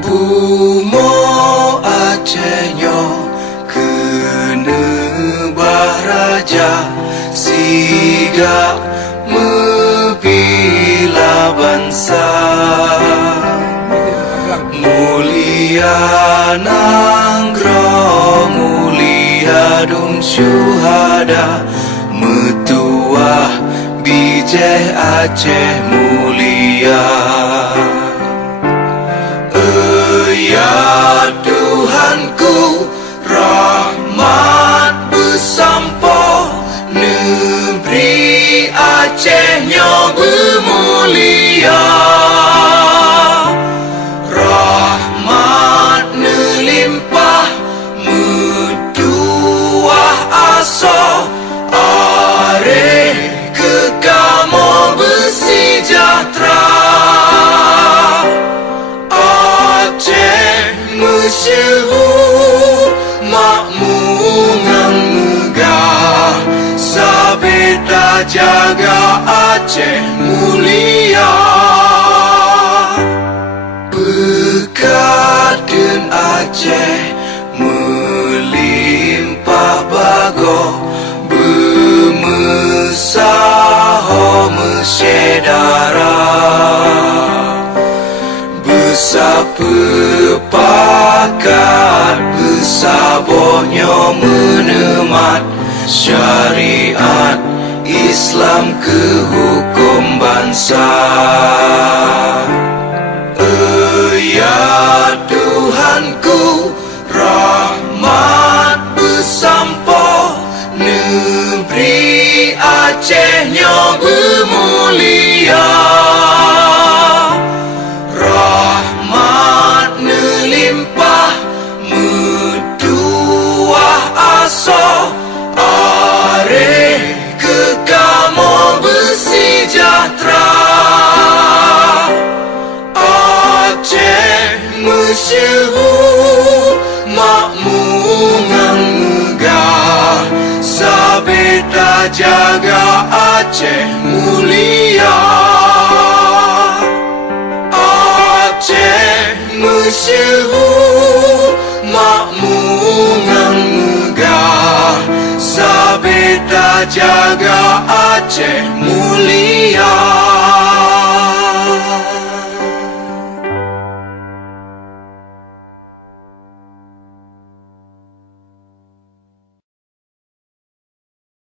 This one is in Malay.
Bumo Acehnya kena baraja siga membela bangsa. Mulia nangro mulia dum syuhada metuah bijeh Aceh mulia. Ya Tuhanku, rahmat bersampo, negeri Acehnya bermulia. Rahmat melimpah, metuah aso, are kekamo bersejahtera. Masyhur makmungan megah, sabeda jaga Aceh mulia. Bekaden Aceh melimpah bago, bermesaho mesyedara. Besapepakat besabohnya menemat syariat Islam ke hukum bangsa. Ya Tuhanku, rahmat bersampo, negeri Acehnya bermulia. Masyhur makmungan megah, sabeda jaga Aceh mulia. Aceh masyhur makmungan megah, sabeda jaga Aceh mulia.